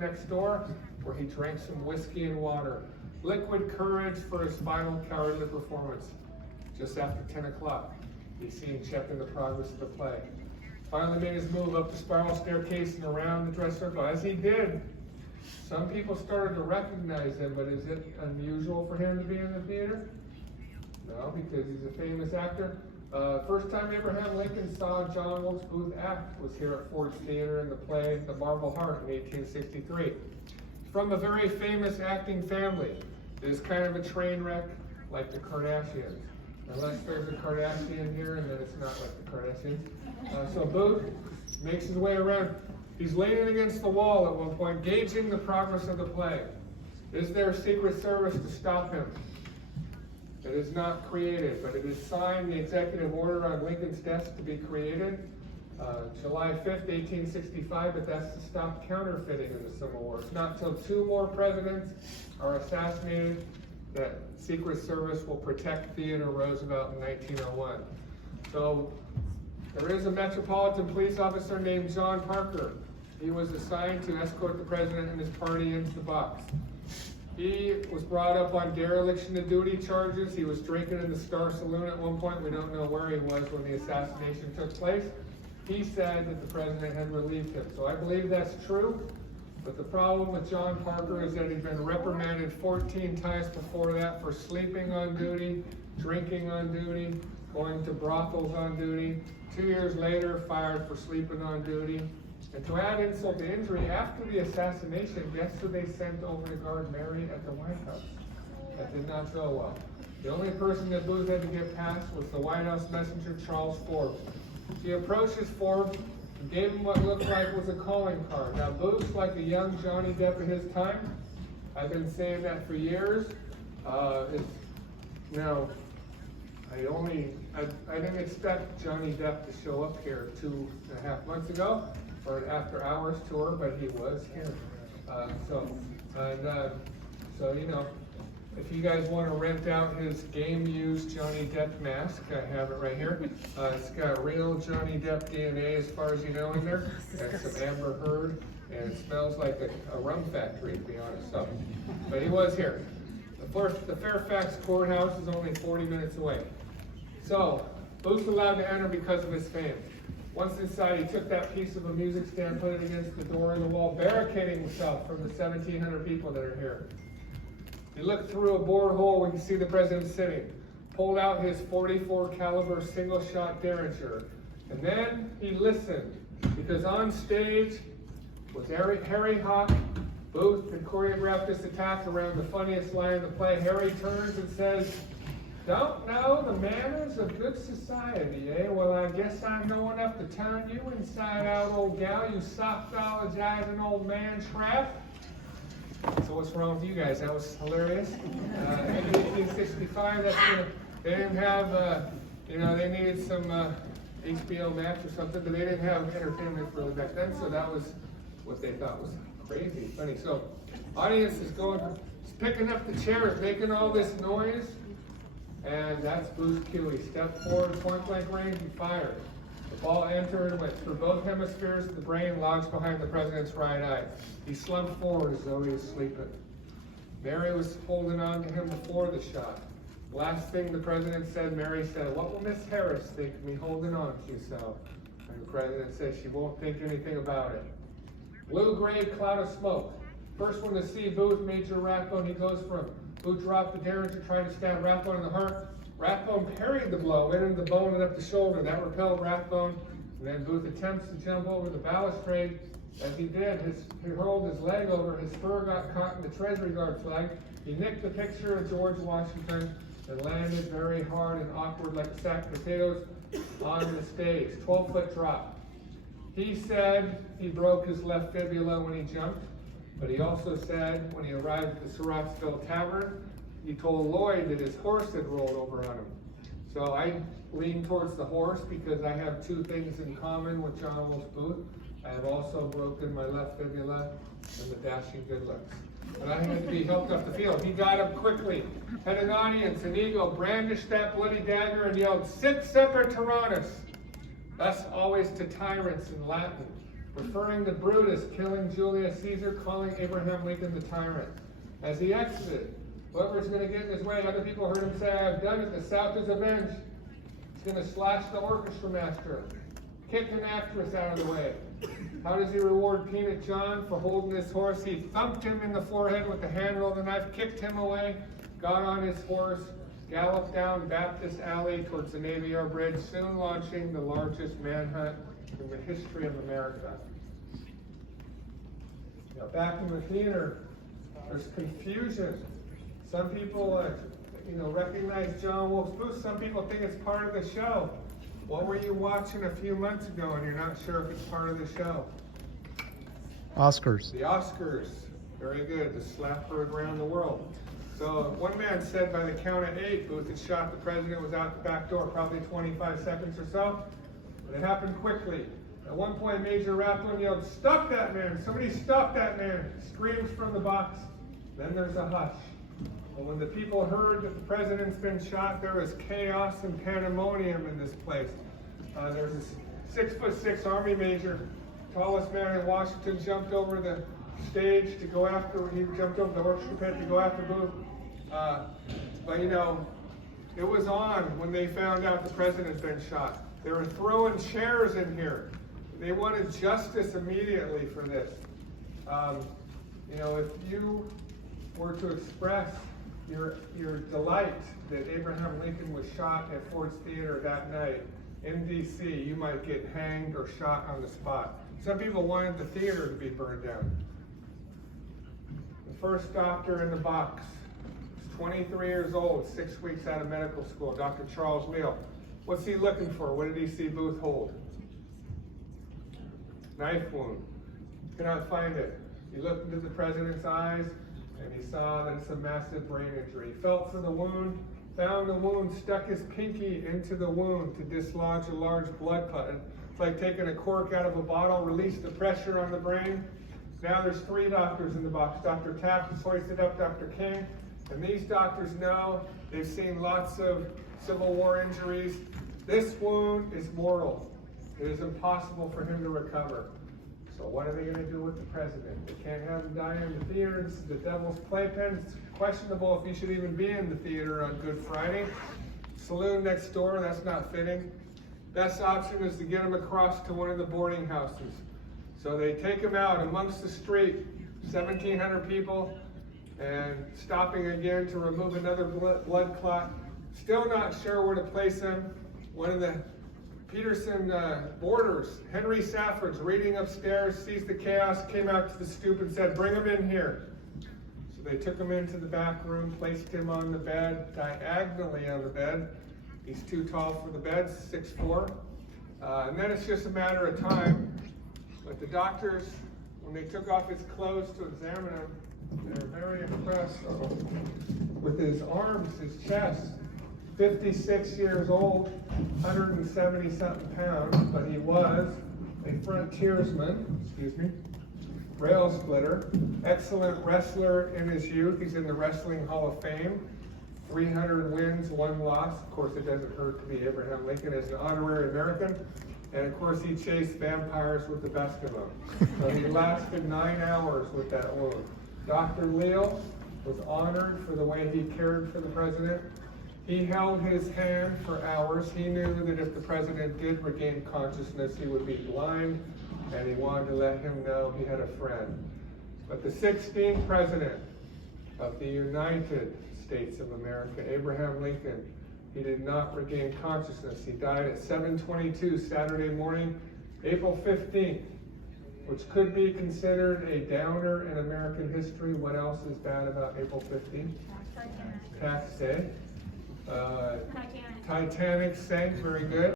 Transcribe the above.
next door, where he drank some whiskey and water. Liquid courage for his final cowardly performance. Just after 10 o'clock, he's seen checking the progress of the play. Finally made his move up the spiral staircase and around the dress circle. As he did, some people started to recognize him, but is it unusual for him to be in the theater? No, because he's a famous actor. First time Abraham Lincoln saw John Wilkes Booth act was here at Ford's Theater in the play The Marble Heart in 1863. From a very famous acting family. It is kind of a train wreck like the Kardashians. Unless there's a Kardashian here, and then it's not like the Kardashians. So Booth makes his way around. He's leaning against the wall at one point, gauging the progress of the play. Is there a Secret Service to stop him? It is not created, but it is signed the executive order on Lincoln's desk to be created July 5th, 1865, but that's to stop counterfeiting in the Civil War. It's not until 2 more presidents are assassinated that Secret Service will protect Theodore Roosevelt in 1901. So there is a Metropolitan Police officer named John Parker. He was assigned to escort the president and his party into the box. He was brought up on dereliction of duty charges. He was drinking in the Star Saloon at one point. We don't know where he was when the assassination took place. He said that the president had relieved him. So I believe that's true. But the problem with John Parker is that he'd been reprimanded 14 times before that for sleeping on duty, drinking on duty, going to brothels on duty. 2 years later, fired for sleeping on duty. And to add insult to injury, after the assassination, guess who they sent over to guard Mary at the White House? That did not go well. The only person that Booth had to get past was the White House messenger, Charles Forbes. He approaches Forbes and gave him what looked like was a calling card. Now, Booth's like a young Johnny Depp of his time. I've been saying that for years. I didn't expect Johnny Depp to show up here 2.5 months ago, or After Hours tour, but he was here. So you know, if you guys want to rent out his game-used Johnny Depp mask, I have it right here. It's got real Johnny Depp DNA as far as you know in there, and some Amber Heard, and it smells like a rum factory, to be honest. So, but he was here. The Fairfax courthouse is only 40 minutes away. So, Booth's allowed to enter because of his fame. Once inside, he took that piece of a music stand, put it against the door in the wall, barricading himself from the 1,700 people that are here. He looked through a bored hole where you can see the president sitting, pulled out his .44 caliber single-shot Derringer, and then he listened, because on stage was Harry Hawk. Booth had choreographed this attack around the funniest line in the play. Harry turns and says, "Don't know the manners of good society, eh? Well, I guess I know enough to turn you inside out, old gal, you soft-ologizing old man trap." So what's wrong with you guys? That was hilarious. In 1865, they didn't have, they needed some HBO Max or something, but they didn't have entertainment really back then, so that was what they thought was crazy, funny. So, audience is picking up the chairs, making all this noise. And that's Booth's cue. He stepped forward, point blank range, and fired. The ball entered and went through both hemispheres of the brain, lodged behind the president's right eye. He slumped forward as though he was sleeping. Mary was holding on to him before the shot. Last thing the president said, Mary said, "What will Miss Harris think of me holding on to you so?" And the president said, "She won't think anything about it." Blue-gray cloud of smoke. First one to see Booth, Major Rathbone, he goes for him. Booth dropped the Derringer, tried to stab Rathbone in the heart. Rathbone parried the blow, went into the bone and up the shoulder. That repelled Rathbone. And then Booth attempts to jump over the balustrade. As he did, he hurled his leg over. His spur got caught in the Treasury Guard flag. He nicked the picture of George Washington and landed very hard and awkward like a sack of potatoes on the stage. 12-foot drop. He said he broke his left fibula when he jumped. But he also said when he arrived at the Surrattsville Tavern, he told Lloyd that his horse had rolled over on him. So I lean towards the horse because I have 2 things in common with John Wilkes Booth. I have also broken my left fibula and the dashing good looks. But I had to be helped off the field. He got up quickly, had an audience, an eagle, brandished that bloody dagger and yelled, "Sit semper tyrannis." That's always to tyrants in Latin. referring to Brutus killing Julius Caesar, calling Abraham Lincoln the tyrant. As he exited, whoever's going to get in his way, other people heard him say, "I have done it, the South is avenged." He's going to slash the orchestra master, kick an actress out of the way. How does he reward Peanut John for holding his horse? He thumped him in the forehead with the handle of the knife, kicked him away, got on his horse, galloped down Baptist Alley towards the Navy Yard Bridge, soon launching the largest manhunt in the history of America. Now back in the theater, there's confusion. Some people recognize John Wilkes Booth. Some people think it's part of the show. What were you watching a few months ago and you're not sure if it's part of the show? Oscars. The Oscars. Very good. The slap heard around the world. So one man said by the count of 8, Booth had shot the president, was out the back door, probably 25 seconds or so. But it happened quickly. At one point, Major Rathbone yelled, "Stop that man! Somebody stop that man!" Screams from the box. Then there's a hush. And when the people heard that the president's been shot, there was chaos and pandemonium in this place. There's this 6'6" Army major, tallest man in Washington, jumped over the stage to go after, he jumped over the orchestra pit to go after Booth. But it was on when they found out the president's been shot. They were throwing chairs in here. They wanted justice immediately for this. If you were to express your delight that Abraham Lincoln was shot at Ford's Theater that night in D.C., you might get hanged or shot on the spot. Some people wanted the theater to be burned down. The first doctor in the box was 23 years old, 6 weeks out of medical school, Dr. Charles Leal. What's he looking for? What did he see Booth hold? Knife wound. Cannot find it. He looked into the president's eyes, and he saw that it's a massive brain injury. He felt for the wound, found the wound, stuck his pinky into the wound to dislodge a large blood clot. It's like taking a cork out of a bottle, release the pressure on the brain. Now there's 3 doctors in the box. Dr. Taft is hoisted up, Dr. King, and these doctors know, they've seen lots of Civil War injuries. This wound is mortal. It is impossible for him to recover. So what are they going to do with the president? They can't have him die in the theater. This is the devil's playpen. It's questionable if he should even be in the theater on Good Friday. Saloon next door, that's not fitting. Best option is to get him across to one of the boarding houses. So they take him out amongst the street, 1,700 people, and stopping again to remove another blood clot. Still not sure where to place him. One of the Peterson boarders, Henry Safford's reading upstairs, sees the chaos, came out to the stoop and said, "Bring him in here." So they took him into the back room, placed him on the bed, diagonally on the bed. He's too tall for the bed, 6'4". And then it's just a matter of time. But the doctors, when they took off his clothes to examine him, they were very impressed with his arms, his chest. 56 years old, 170-something pounds, but he was a frontiersman, rail splitter, excellent wrestler in his youth. He's in the Wrestling Hall of Fame. 300 wins, 1 loss. Of course, it doesn't hurt to be Abraham Lincoln as an honorary American. And of course, he chased vampires with the best of them. So he lasted 9 hours with that wound. Dr. Leal was honored for the way he cared for the president. He held his hand for hours. He knew that if the president did regain consciousness, he would be blind, and he wanted to let him know he had a friend. But the 16th president of the United States of America, Abraham Lincoln, he did not regain consciousness. He died at 7:22 Saturday morning, April 15th, which could be considered a downer in American history. What else is bad about April 15th? Tax Day. Titanic sank, very good.